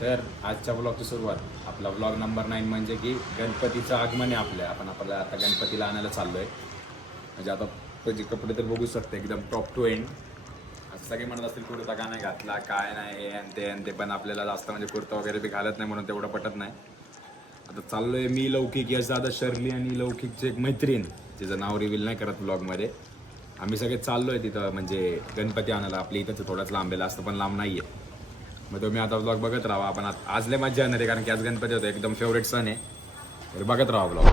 तर आजच्या ब्लॉगची सुरुवात आपला ब्लॉग नंबर 9 म्हणजे की गणपतीचं आगमन आहे आपल्याला आता गणपतीला आणायला चाललोय. म्हणजे आता त्याचे कपडे तर बघू शकते एकदम टॉप टू एंड. असं सगळे म्हणत असतील कुर्ता का नाही घातला काय नाही हे आणि ते पण आपल्याला जास्त म्हणजे कुर्ता वगैरे बी घालत नाही म्हणून तेवढं पटत नाही. आता चाललोय मी लौकिक यश दादा शर्ली आणि लौकिकची एक मैत्रीण, तिचं नाव रिव्हील नाही करत ब्लॉगमध्ये. आम्ही सगळे चाललोय तिथं म्हणजे गणपती आणायला. आपल्या इथंच थोडाच लांबेला असतं पण लांब नाहीये. मग तुम्ही आता ब्लॉग बघत राहा. आपण आज लय मजा येणार आहे कारण की आज गणपती होतो, एकदम फेवरेट सण आहे. तर बघत राहा ब्लॉग.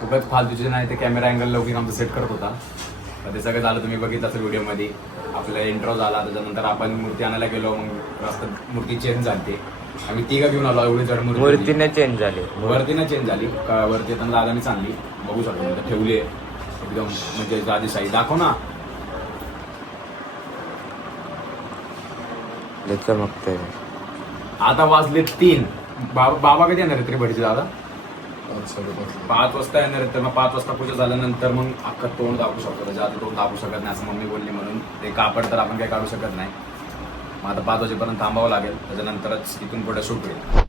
खूपच फालतूचे नाही ते कॅमेरा अँगल लवकर आमचं सेट करत होता. तर ते सगळं झालं तुम्ही बघितलं असेल व्हिडिओमध्ये. आपला इंट्रो झाला, त्याच्यानंतर आपण मूर्ती आणायला गेलो. मग रस्त्यात मूर्ती चेंज झाली. आम्ही तिघं घेऊन आलो. एवढी जड मूर्तीने चेंज झाली. वरतीनं चेंज झाली. वरती येताना दादाने चांगली बघू शकतो म्हणजे ठेवली एकदम म्हणजे दादीशाही. दाखव ना. चमकते. आता वाजले 3. बाबा कधी येणार आहेत रे भटजी दादा? 5 वाजता येणार आहेत. तर मग 5 वाजता पूजा झाल्यानंतर मग अख्खा तोंड दाखवू शकतो. त्याच्या आधी तोंड दाखवू शकत नाही असं मम्मी बोलली, म्हणून ते कापड तर आपण काही काढू शकत नाही. मग आता 5 वाजेपर्यंत थांबावं लागेल. त्याच्यानंतरच इथून पुढे शूट होईल.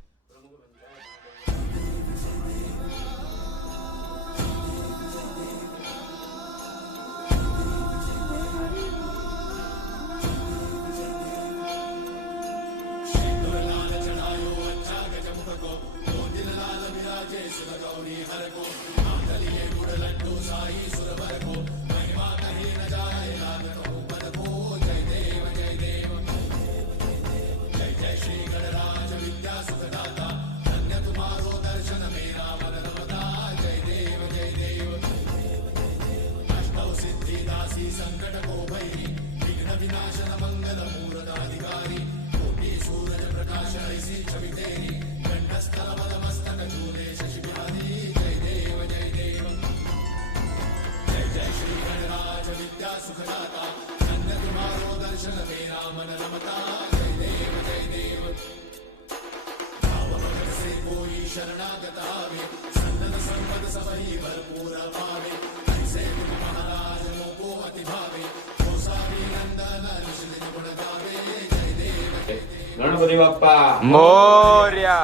गणपती बाप्पा मोर्या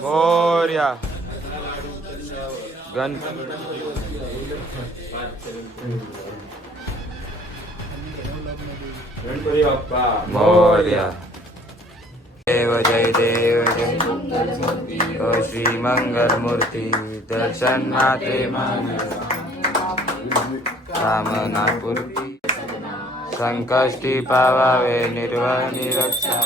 मोर्या. गणपती बाप्पा मोर्या. देव जय देव जय ओ श्री मंगल मूर्ती दर्शन माते कामना पूर्ती संकष्टी पावावे निर्वाणी रक्षा.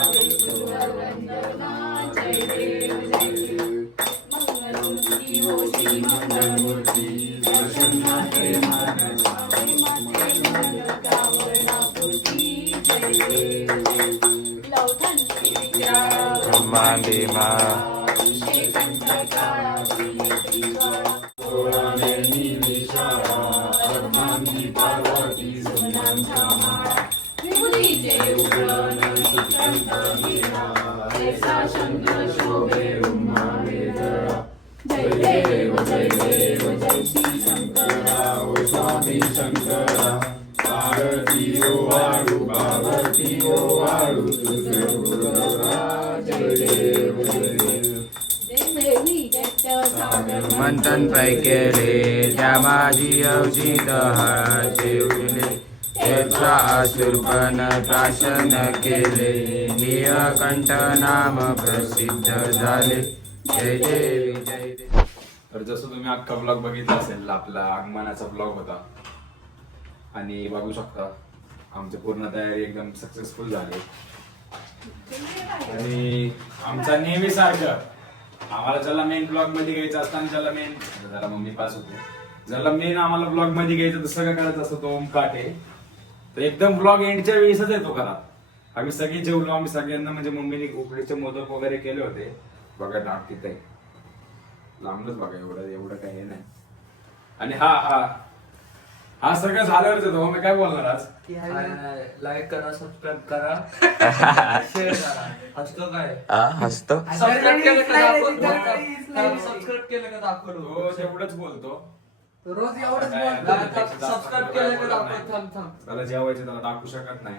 मांडी मा मंथन पै केले त्या माझी अवजित हाचे उरले. त्याचा अशुर्पण प्राशन केले निळकंठ नाम प्रसिद्ध झाले. जय देवी जय देवी. तर जसं तुम्ही अख्खा ब्लॉग बघितला असेल, आपला आगमनाचा ब्लॉग होता आणि बघू शकता आमची पूर्ण तयारी एकदम सक्सेसफुल झाली. आणि आमचा नेहमी सारखं आम्हाला ज्याला मेन ब्लॉग मध्ये घ्यायचं असतं आणि ज्याला मेन जरा मम्मी पास होते ज्याला मेन आम्हाला ब्लॉग मध्ये घ्यायचं तर सगळं करायचं असतं तो ओम काटे. तर एकदम ब्लॉग एंडच्या वेळेसच येतो घरात. आम्ही सगळे जेवलो, आम्ही सगळ्यांना म्हणजे मम्मीने उकडीचे मोदक वगैरे केले होते. बघा डाक तिथे लांबच बघा, एवढं काही नाही. आणि हा सगळं झाल्यावरच येतो. मी काय बोलणार आज? लाईक करा, सबस्क्राईब करा, शेअर करा. हसतो काय? हसतो. सबस्क्राईब केलं का दाखव. सबस्क्राईब केलं का दाखव. हो तेवढंच बोलतो. रोज एवढंच बोलतो. सबस्क्राईब केलं का दाखव. थांब. त्याला जेवायचं त्याला दाखवू शकत नाही.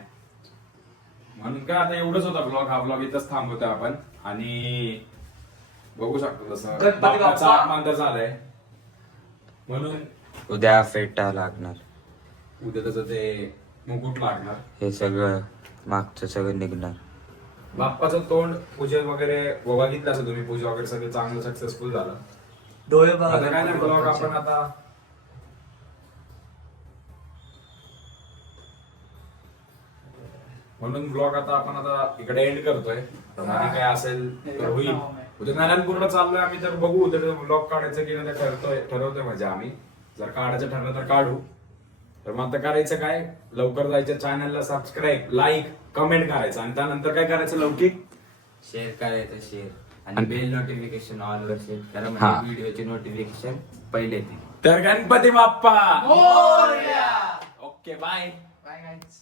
म्हणून काय आता एवढंच होता ब्लॉग. हा ब्लॉग इथंच थांबवतोय आपण. आणि बघू शकतो तसं गणपती बाप्पाचा बाप्पा. आगमन तर झालंय. म्हणून उद्या फेटा लागणार. उद्या त्याचं ते मुकुट लागणार. हे सगळं मागचं सगळं निघणार. बाप्पाचं तोंड पूजा वगैरे बघितलं असं तुम्ही. पूजा वगैरे सगळं चांगलं सक्सेसफुल झालं. डोळे बघा. आता काय नाही ब्लॉग आपण आता म्हणून ब्लॉग आता आपण आता इकडे एंड करतोय. तर मध्ये काय असेल तर होईल. उद्या नारायणपूरला चाललोय आम्ही, तर बघू उद्या ब्लॉग काढायचं की नाही ठरवतोय म्हणजे आम्ही. जर काढायचं ठरलं तर काढू. तर मग आता करायचं काय, लवकर जायचं चॅनलला सबस्क्राईब, लाईक, कमेंट करायचं. आणि त्यानंतर काय करायचं लौकिक शेअर करायचं शेअर. आणि बेल नोटिफिकेशन ऑल वर सेट करा हा. म्हणजे व्हिडिओचे नोटिफिकेशन पहिले येतील. तर Ganpati Bappa. Okay bye. Bye guys.